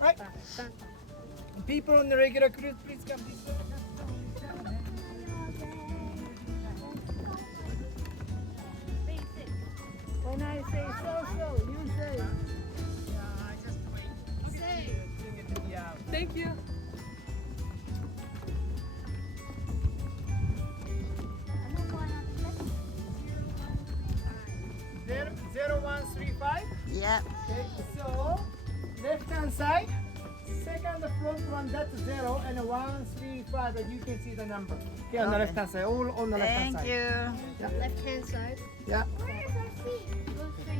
Right. People on the regular cruise, please come this way. When I say so, you say. Just wait. Say. Thank you. 0135. Yeah. Okay, so left hand side, second front one, that's 0 and 135, and you can see the number. Okay, on the left hand side, all on the left hand Thank side. you. Yeah. Left hand side. Yeah. Where's our seat?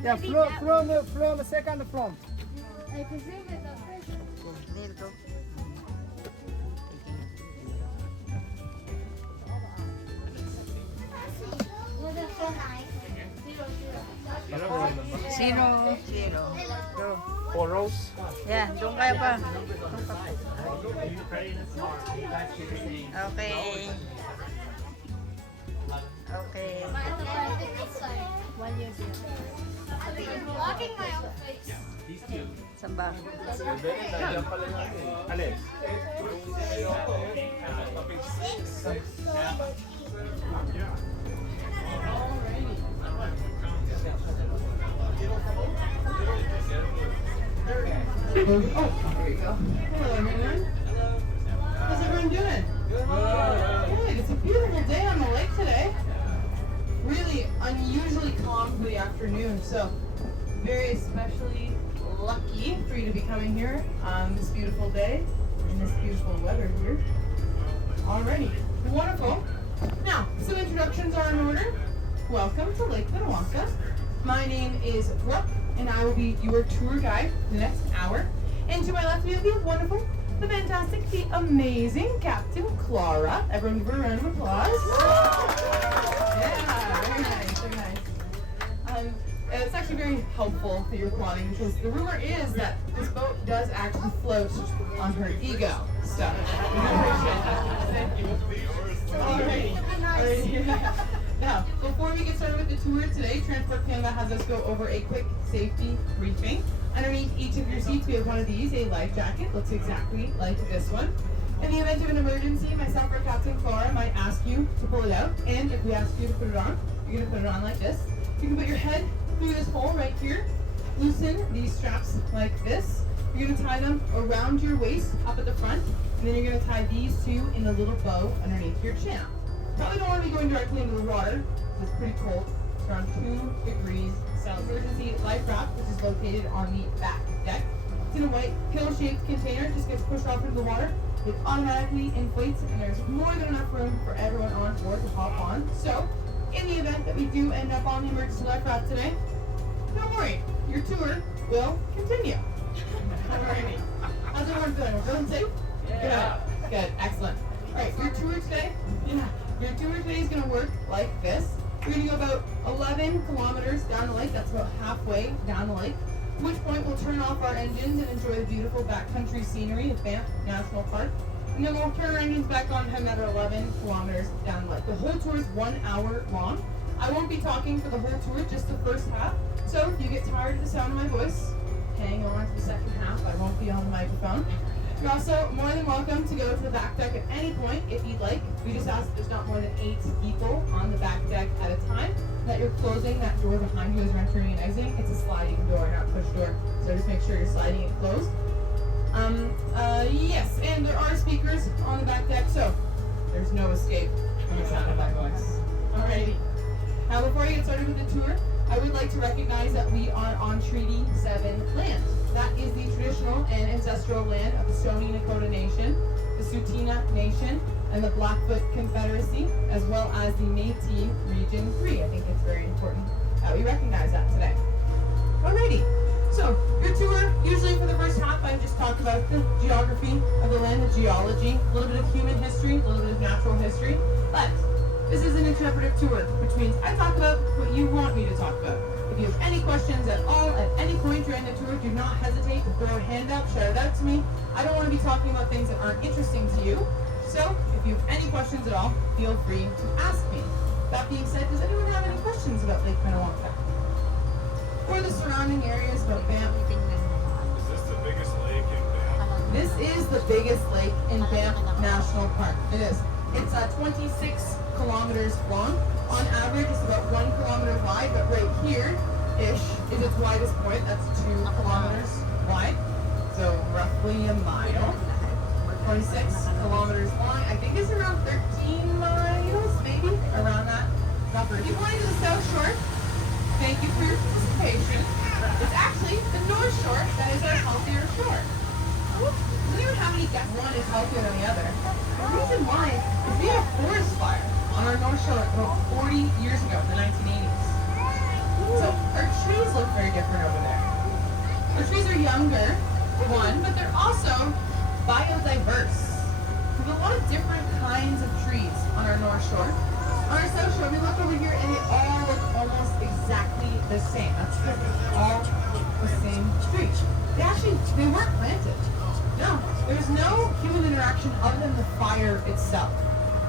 Yeah, from second front. I presume it's a fish. Need to go. Well, that's so nice. Zero. Go. 4 rows. Yeah, doon kayo pa. Okay. Okay. One year here. I'm blocking my own face. Saan ba? Alin? Oh, there you go. Hello, everyone. How's everyone doing? Good. It's a beautiful day on the lake today. Really unusually calm for the afternoon, so very especially lucky for you to be coming here on this beautiful day in this beautiful weather here. Alrighty, wonderful. Now, some introductions are in order. Welcome to Lake Minnewanka. My name is Brooke, and I will be your tour guide for the next hour. And to my left, we have the wonderful, the fantastic, the amazing Captain Clara. Everyone give her a round of applause. Yeah, very nice, very nice. It's actually very helpful that you're applauding because the rumor is that this boat does actually float on her ego. So, Alrighty. Now, before we get started with the tour today, Transport Canada has us go over a quick safety briefing. Underneath each of your seats, we have one of these, a life jacket. Looks exactly like this one. In the event of an emergency, myself or Captain Clara might ask you to pull it out. And if we ask you to put it on, you're going to put it on like this. You can put your head through this hole right here. Loosen these straps like this. You're going to tie them around your waist up at the front. And then you're going to tie these two in a little bow underneath your chin. Probably don't want to be going directly into the water. It's pretty cold. It's around 2 degrees Celsius. Emergency life raft, which is located on the back deck. It's in a white pill-shaped container. It just gets pushed off into the water. It automatically inflates, and there's more than enough room for everyone on board to hop on. So, in the event that we do end up on the emergency life raft today, don't worry, your tour will continue. Alrighty. How's everyone feeling? We're feeling safe? Yeah. Good. Excellent. Alright, your tour today is going to work like this. We're going to go about 11 kilometers down the lake. That's about halfway down the lake. At which point we'll turn off our engines and enjoy the beautiful backcountry scenery of Banff National Park. And then we'll turn our engines back on and head another 11 kilometers down the lake. The whole tour is 1 hour long. I won't be talking for the whole tour, just the first half. So if you get tired of the sound of my voice, hang on to the second half. I won't be on the microphone. You're also more than welcome to go to the back deck at any point if you'd like. We just ask that there's not more than 8 people on the back deck at a time. That you're closing that door behind you as you're entering and exiting. It's a sliding door, not push door. So just make sure you're sliding it closed. Yes, and there are speakers on the back deck, so there's no escape from the sound of my voice. Alrighty. Now before I get started with the tour, I would like to recognize that we are on Treaty 7 land. That is the traditional and ancestral land of the Stoney Nakoda Nation, the Tsuut'ina Nation, and the Blackfoot Confederacy, as well as the Métis Region 3. I think it's very important that we recognize that today. Alrighty, so your tour, usually for the first half, I just talk about the geography of the land, the geology, a little bit of human history, a little bit of natural history, but this is an interpretive tour, which means I talk about what you want me to talk about. If you have any questions at all, at any point during the tour, do not hesitate to throw a hand up, shout it out to me. I don't want to be talking about things that aren't interesting to you. So, if you have any questions at all, feel free to ask me. That being said, does anyone have any questions about Lake Minnewanka? For the surrounding areas about Banff. Is this the biggest lake in Banff? This is the biggest lake in Banff National Park. It is. It's 26 kilometers long. On average, it's about 1 kilometer wide, but right here-ish is its widest point. That's 2 kilometers wide, so roughly a mile. 26 kilometers long. I think it's around 13 miles, maybe, around that. If you're going to the South Shore, thank you for your participation. It's actually the North Shore that is our healthier shore. Doesn't even have any guess one is healthier than the other. The reason why is we had a forest fire on our North Shore about 40 years ago, in the 1980s. So our trees look very different over there. The trees are younger, one, but they're also biodiverse. There's a lot of different kinds of trees on our North Shore. On our South Shore, we look over here and they all look almost exactly the same. That's because they're all the same tree. They weren't planted. No, there's no human interaction other than the fire itself.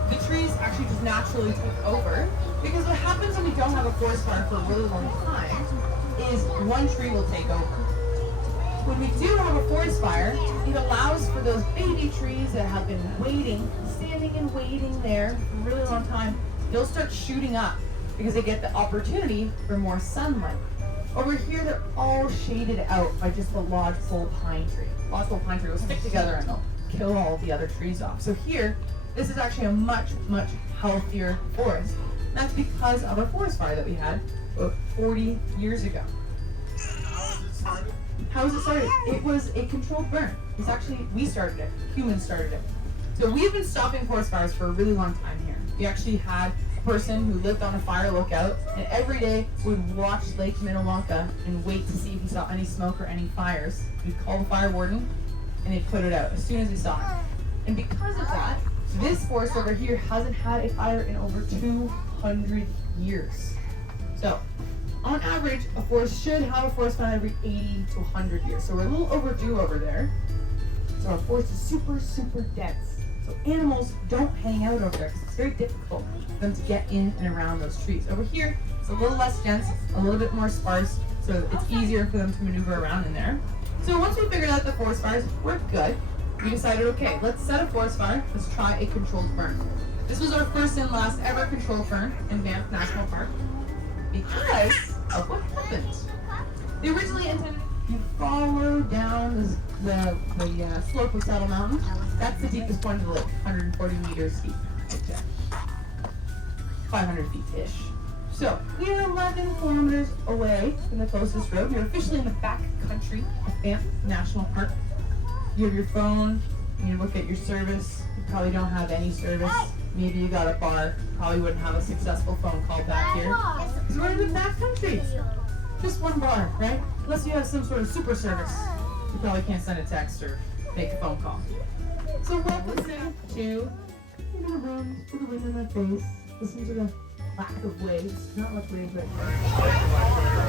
The trees actually just naturally took over, because what happens when we don't have a forest fire for a really long time is one tree will take over. When we do have a forest fire, it allows for those baby trees that have been waiting, standing and waiting there for a really long time, they'll start shooting up because they get the opportunity for more sunlight. Over here, they're all shaded out by just the lodgepole pine tree. Lodgepole pine tree will stick together and they'll kill all the other trees off. So here, this is actually a much, much healthier forest. That's because of a forest fire that we had about 40 years ago. How was it started? It was a controlled burn. It's actually, we started it. Humans started it. So we've been stopping forest fires for a really long time here. We actually had a person who lived on a fire lookout and every day would watch Lake Minnewanka and wait to see if he saw any smoke or any fires. We'd call the fire warden and they'd put it out as soon as he saw it. And because of that, this forest over here hasn't had a fire in over 200 years. So, on average, a forest should have a forest fire every 80 to 100 years. So we're a little overdue over there. So our forest is super, super dense. So animals don't hang out over there because it's very difficult for them to get in and around those trees. Over here, it's a little less dense, a little bit more sparse, so it's easier for them to maneuver around in there. So once we figured out the forest fires were good, we decided, okay, let's set a forest fire, let's try a controlled burn. This was our first and last ever controlled burn in Banff National Park because of what happened. They originally intended you follow down the slope of Saddle Mountain. That's the deepest point of the lake, 140 meters deep. 500 feet-ish. So, we are 11 kilometers away from the closest road. You're officially in the back country of Banff National Park. You have your phone, you look at your service, you probably don't have any service. Maybe you got a bar, probably wouldn't have a successful phone call back here. Because we're in the back country. Just one bar, right? Unless you have some sort of super service. You probably can't send a text or make a phone call. So we'll listen to the wind, to the wind in my face. Listen to the lack of waves. Not much waves right now.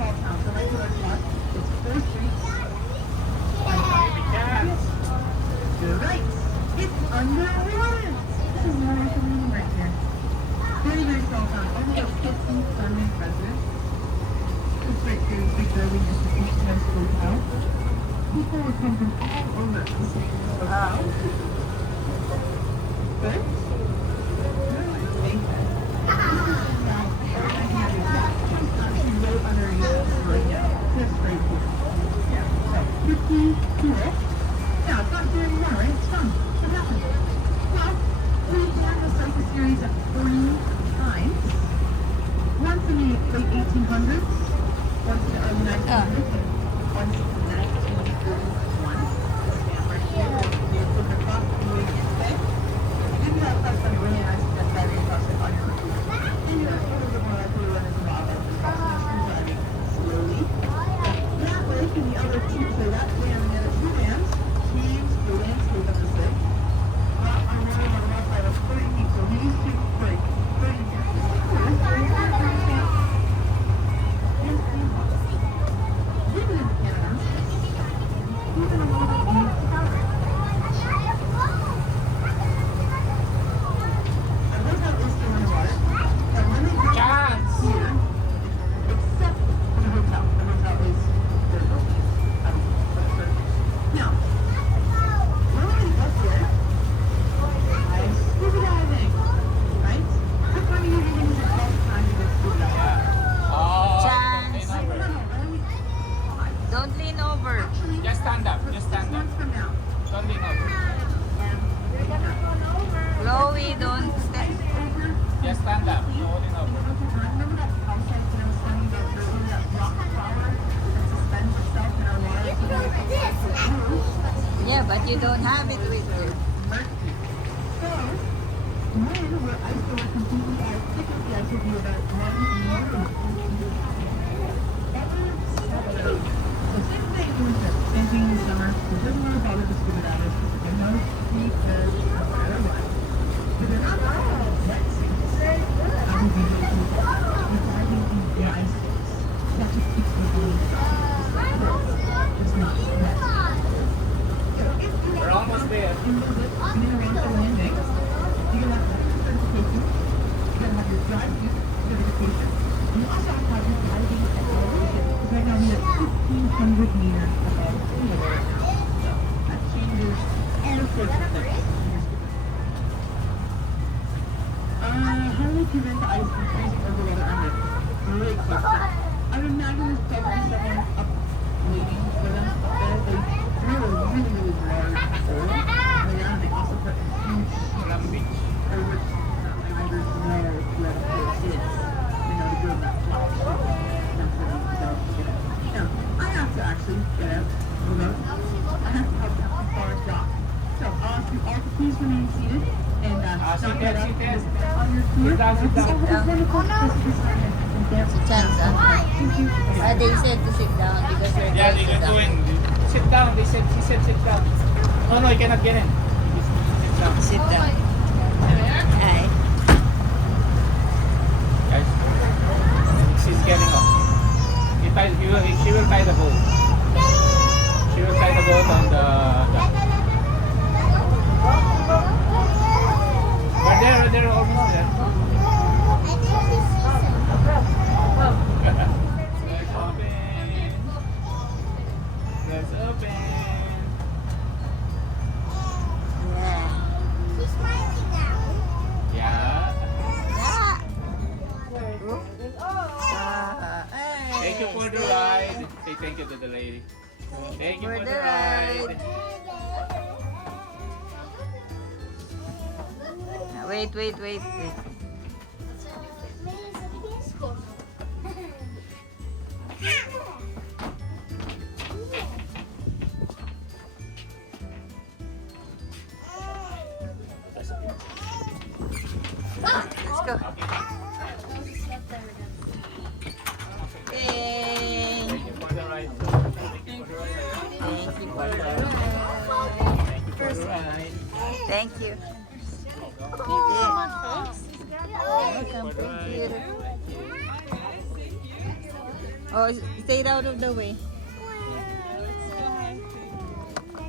small town. The regular park is 4 streets. You're right. It's underwater. This is what I'm meaning right here. Very, very small town. Only about 50 permanent residents. It's right here. Big building institution and school town. People would come from all over to see this hotel. Good. Thank you. Right underneath this right here. Just right here. Yeah. So 50 tourists. Yeah, it's not here anymore, right? It's done. What happened? Well, we began the cycle series 3 times. Once in the late 1800s, once in the early 1900s, and once in 1931. This stamp right here, the equipment clock, the way it gets big. You didn't have press on really nice and just driving across it on your computer. And you're a little bit more likely to run into robbers and driving slowly. That way, and the other two, so that way and the other 2 dams, change the landscape of this lake. I'm running on the left side of 30 feet, so these two break 30 feet. Even in Canada, even a little bit more calorie. I love how it's still in the water. And when they go here, except for the hotel. The hotel is their building. Now, when we up here, I'm scuba diving, right? Which one of you think is the best time to go scuba diving? Chance. Actually, Don't lean over. Just stand up. Just 6 stand up. months from now. Don't lean over. Chloe, don't stand. Just stand up. No lean over. Remember that concept that I was telling you about earlier, that rock flower that suspends itself in our water? Yeah, but you don't have it with you. Mercury. So, when we're ice over completely ice, typically ice will be about 1 meter. So same thing in winter, same thing in the summer. It doesn't really bother the scuba divers. They're not because no matter what. But they're not all wet suits. How do we do it? We're diving in dry suits. That just keeps them cool. It's not wet. So if you We're almost there. in the Minnewanka landing, you're gonna have your certification. You're gonna have your drive certification. You also have to have your diving at elevation. Because right now we are 1,500 meters above sea level right now. So that changes all sorts of things. How do we prevent the ice from freezing over while they're under? Great question. I would imagine there's probably someone up waiting for them up there. They really large hole. And they also put a huge beach over not divers know where the hole is. They know to go in that flat ship. That's where they go to get it. Now, I have to actually get out, move out. I have to help Captain Forrest dock. So I'll ask you all to please remain seated and sit not there, get up sit there. on your tour. Sit down, sit down. Sit down. Chance, Thank you. They said to sit down because they're Yeah, going to they're down. doing. Sit down. He said sit down. No, you cannot get in. Sit down. Sit down. Hi. Guys, she's getting up. She will tie the boat. She will tie the boat on the. We're there, almost there. Let's open. Let's open. Yeah. She's smiling now. Yeah. Hey. Thank you for the ride. Say thank you to the lady. Thank you for the ride. Wait. Let's go. Yay. Thank you for the ride. Thank you for the ride. Thank you for the ride. Thank you for the ride. Thank you. Welcome, thank you. Oh, stay out of the way.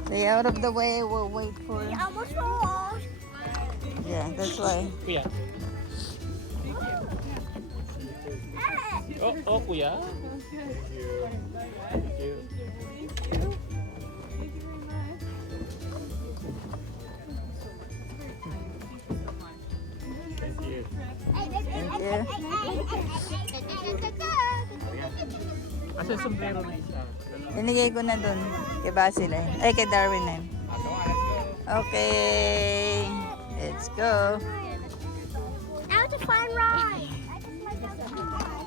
Stay out of the way. We'll wait for. Almost lost. Yeah, that's why. Kuya. Oh, kuya. Thank you. Thank you. Asa yung sombrero na isa? Binigay ko na dun kay Basil eh. Ay, kay Darwin na yun. Come on, let's go. Okay. Let's go. That was a fun ride. I just like that fun ride.